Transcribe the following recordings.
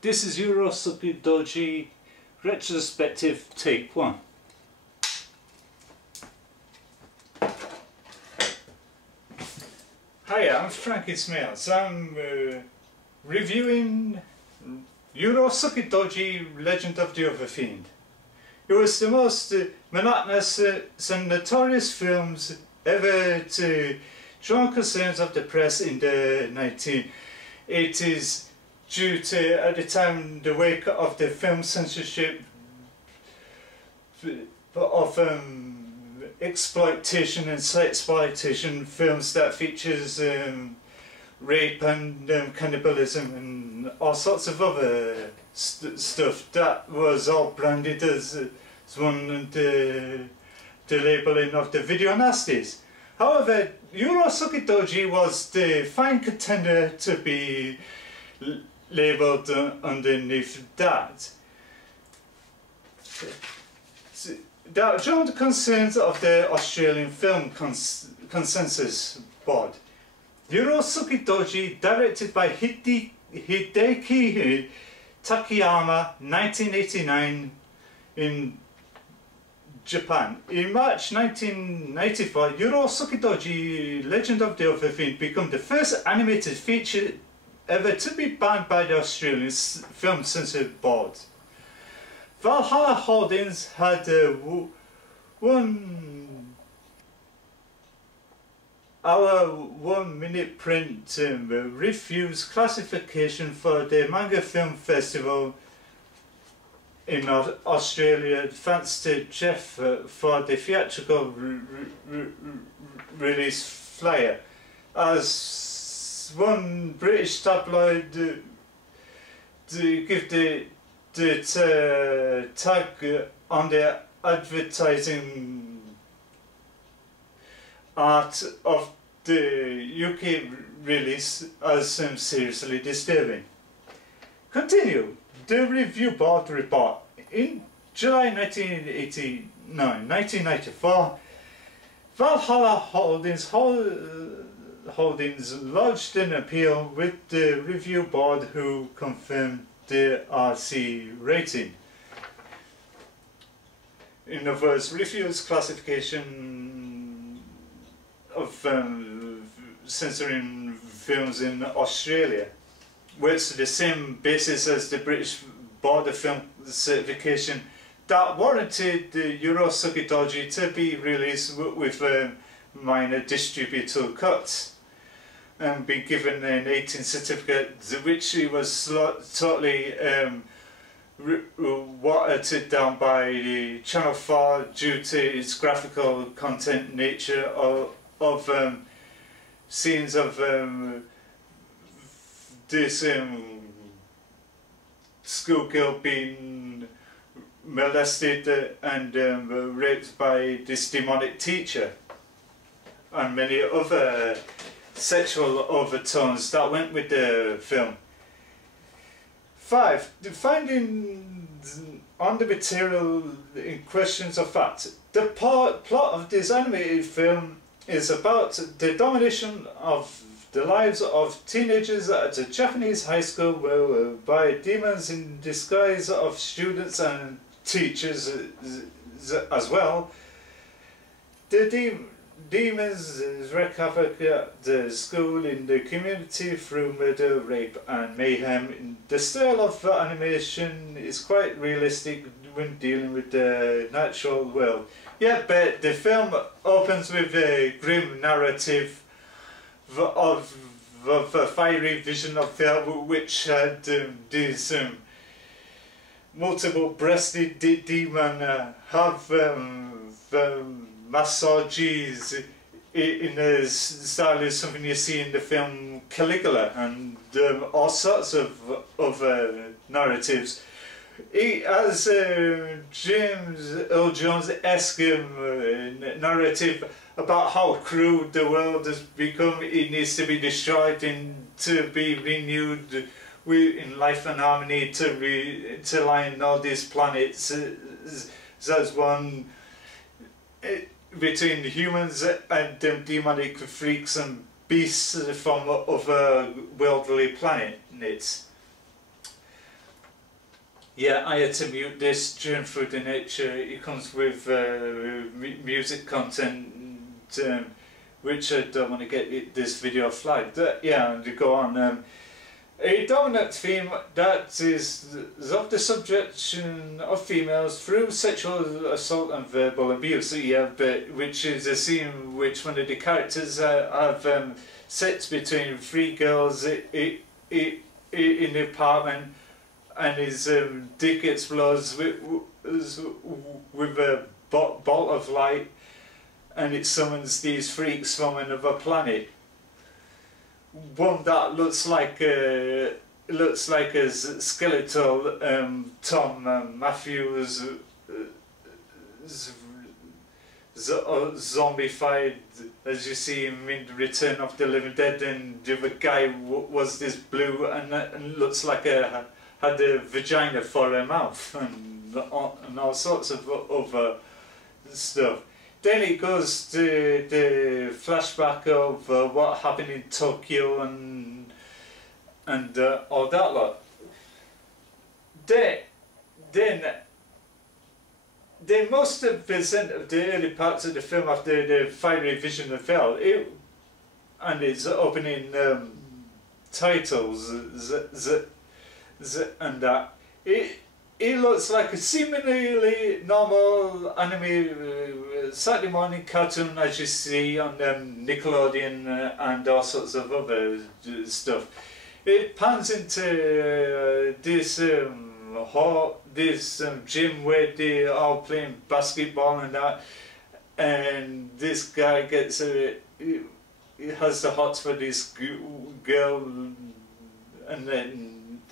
This is Urotsukidoji Retrospective Take 1. Hi, I'm Frankie Smales. I'm reviewing Urotsukidoji Legend of the Overfiend. It was the most monotonous and notorious films ever to draw concerns of the press in the 1980s due to, at the time, the wake of the film censorship of exploitation and sexploitation films that features rape and cannibalism and all sorts of other stuff that was all branded as one of the labelling of the video nasties. However, Urotsukidoji was the fine contender to be labelled underneath that. That drew the concerns of the Australian Film Consensus Board. Urotsukidoji, directed by Hideki Takayama, 1989 in Japan. In March 1994, Urotsukidoji Legend of the Overfiend became the first animated feature ever to be banned by the Australian Film Censor Board. Valhalla Holdings had 1 hour 1 minute print refuse classification for the Manga Film Festival in Australia, thanks to Jeff for the theatrical release flyer. As one British tabloid to give the tag on the advertising art of the UK release as seriously disturbing. Continue. The Review Board report. In July 1994, Valhalla Holdings lodged an appeal with the Review Board, who confirmed the RC rating. In other words, refused classification of censoring films in Australia, which is the same basis as the British Board of Film Certification that warranted the Urotsukidoji to be released with minor distributor cuts and be given an 18 certificate, which he was totally watered down by the Channel 4 due to its graphical content nature of scenes of this schoolgirl being molested and raped by this demonic teacher, and many other sexual overtones that went with the film. 5. The findings on the material in questions of fact. The plot of this animated film is about the domination of the lives of teenagers at a Japanese high school by demons in disguise of students and teachers as well. The demons wreak havoc at the school, in the community, through murder, rape and mayhem. The style of animation is quite realistic when dealing with the natural world. Yeah, but the film opens with a grim narrative of a fiery vision of the which had these multiple-breasted demon have massages in the style of something you see in the film Caligula, and all sorts of narratives. It has James Earl Jones-esque narrative about how crude the world has become. It needs to be destroyed and to be renewed in life and harmony, to line all these planets as one between humans and demonic freaks and beasts from other worldly planets. Yeah, I had to mute this during Food and Nature. It comes with music content, which I don't want to get this video flagged. Yeah, and to go on. A dominant theme that is of the subjection of females through sexual assault and verbal abuse. Yeah, but which is a scene which one of the characters have sex between three girls in the apartment, and his dick explodes with a bolt of light, and it summons these freaks from another planet. One that looks like a skeletal Tom Matthews zombified, as you see him in Return of the Living Dead, and the other guy was this blue and looks like had a vagina for a mouth and all sorts of other stuff. Then it goes to the flashback of what happened in Tokyo and all that lot. Then they must have presented the early parts of the film after the fiery vision of hell, and its opening titles and that. It looks like a seemingly normal anime Saturday morning cartoon, as you see on Nickelodeon and all sorts of other stuff. It pans into this gym where they are all playing basketball and that, and this guy gets he has the hots for this girl, and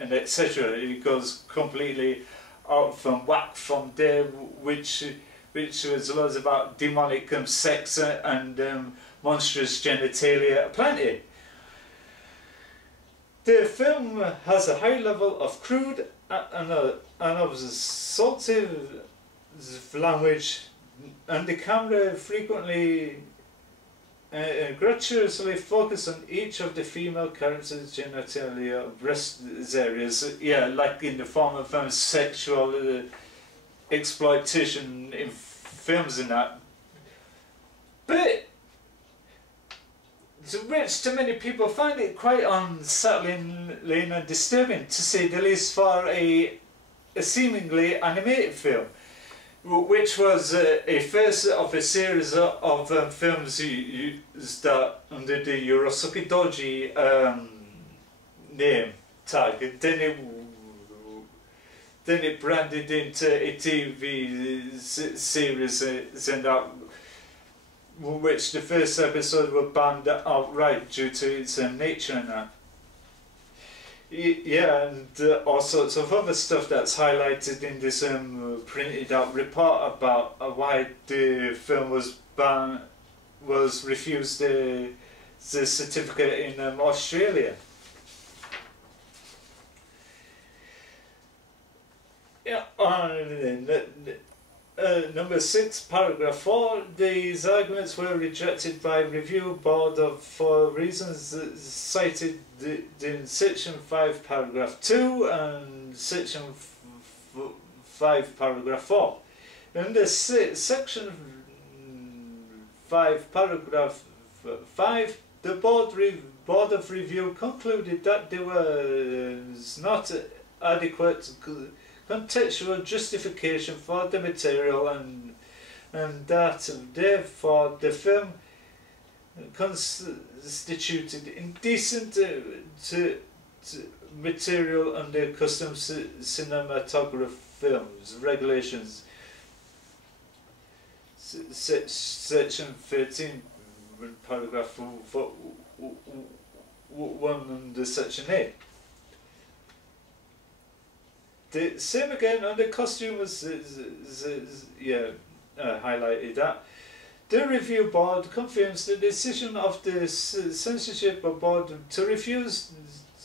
etc. It goes completely out from whack from there, which was loads about demonic sex and monstrous genitalia aplenty. The film has a high level of crude and assaultive language, and the camera frequently gratuitously focus on each of the female characters' genitalia, breast areas, yeah, like in the form of sexual exploitation in films and that. But which to many people find it quite unsettling and disturbing, to say the least, for a seemingly animated film, which was a first of a series of films that under the Urotsukidoji name tag. Then it branded into a TV series, and that, which the first episode were banned outright due to its nature and that. Yeah, and all sorts of other stuff that's highlighted in this printed out report about why the film was banned, was refused the certificate in Australia. Yeah, number 6, paragraph 4. These arguments were rejected by review board for reasons cited in section 5, paragraph 2 and section 5, paragraph 4. In the section 5, paragraph 5, the board of review concluded that there was not adequate contextual justification for the material, and that therefore the film constituted indecent material under custom cinematograph films regulations, section 13, paragraph 1 under section 8. The same again on the costumes, highlighted that. The review board confirms the decision of the censorship board to refuse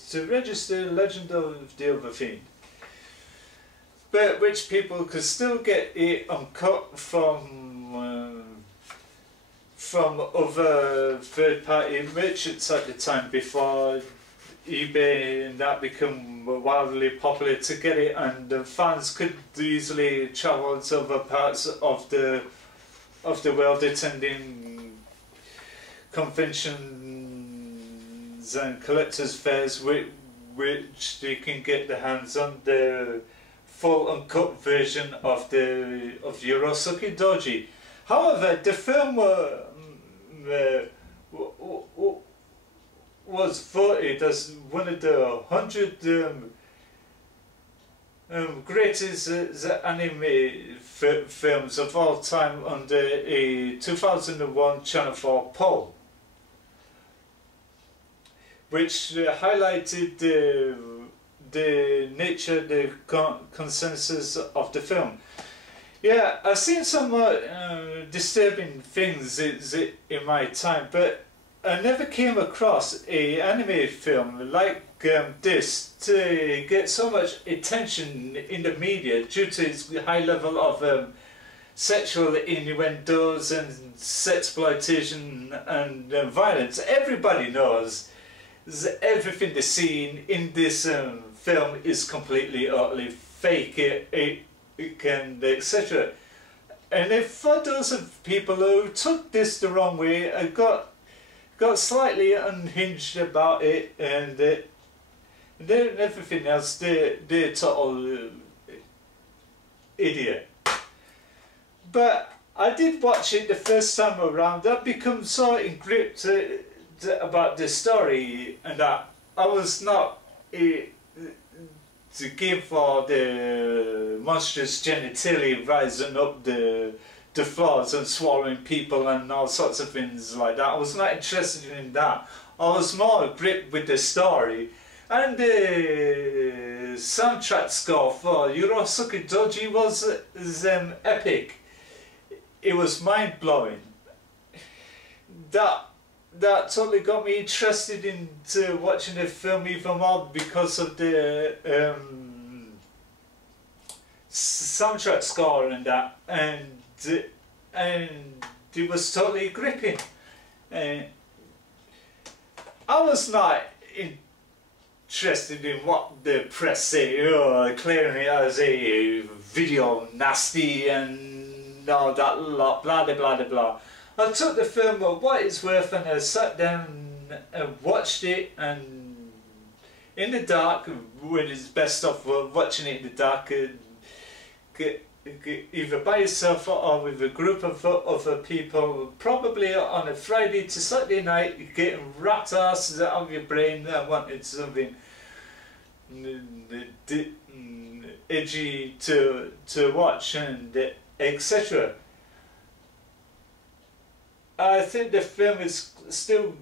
to register Legend of the Overfiend, but which people could still get it uncut from other third-party merchants at the time before eBay and that become wildly popular to get it, and the fans could easily travel to other parts of the world attending conventions and collectors fairs, which they can get their hands on the full uncut version of Urotsukidoji. However, the film was voted as one of the 100 greatest anime films of all time under a 2001 Channel 4 poll, which highlighted the nature, the consensus of the film. Yeah, I've seen some disturbing things in my time, but I never came across an anime film like this to get so much attention in the media due to its high level of sexual innuendos and sexploitation and violence. Everybody knows everything they're seeing in this film is completely, utterly fake, and etc. And if for those of people who took this the wrong way and got slightly unhinged about it, and everything else, they're total idiot. But I did watch it the first time around. I've become so engripped about the story, and that I was not to give for the monstrous genitalia rising up the floors and swallowing people and all sorts of things like that. I was not interested in that. I was more gripped with the story. And the soundtrack score for Urotsukidoji was epic. It was mind-blowing. That totally got me interested into watching the film even more because of the soundtrack score and that, and it was totally gripping. I was not interested in what the press say, declaring it as a video nasty and all that lot, blah blah blah blah. I took the film for what it's worth, and I sat down and watched it, and in the dark, when it's best off watching it in the dark, either by yourself or with a group of other people, probably on a Friday to Saturday night, getting rat asses out of your brain and wanting something edgy to watch, and etc. I think the film is still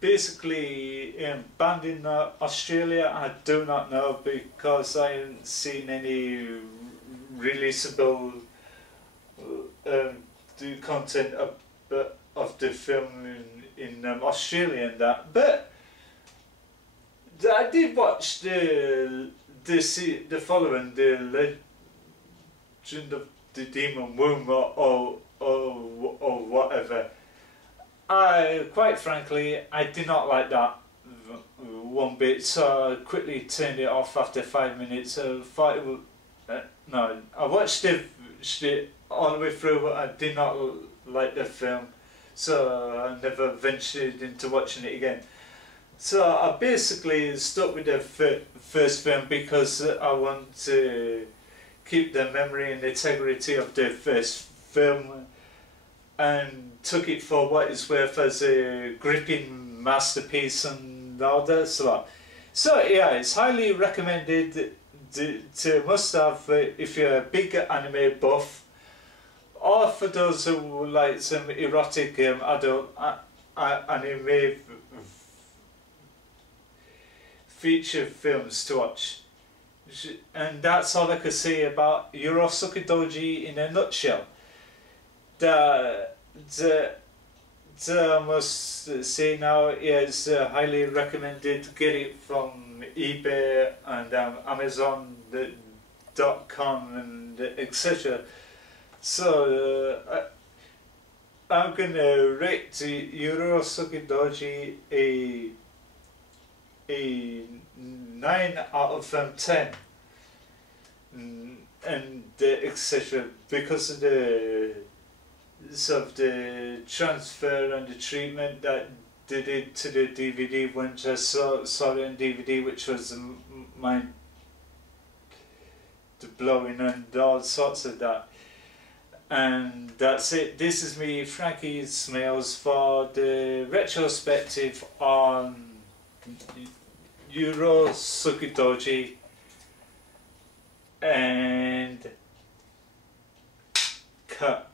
basically banned in Australia. I do not know, because I haven't seen any releasable the content of the film in Australia and that. But I did watch the following, the Legend of the Demon Womb or whatever. Quite frankly, I did not like that one bit, so I quickly turned it off after 5 minutes. I thought it would, no, I watched it all the way through, but I did not like the film, so I never ventured into watching it again. So I basically stuck with the first film because I want to keep the memory and integrity of the first film, and took it for what it's worth as a gripping masterpiece and all that sort. So yeah, it's highly recommended to must have if you're a big anime buff, or for those who like some erotic adult anime feature films to watch. And that's all I could say about Urotsukidoji in a nutshell. I must say now, it's highly recommended to get it from eBay and Amazon.com and etc. So I'm gonna rate Urotsukidoji a a 9 out of 10, and etc. because of the transfer and the treatment that they did to the DVD when I saw it on DVD, which was mind blowing and all sorts of that. And that's it. This is me, Frankie Smales, for the retrospective on Urotsukidoji and cut.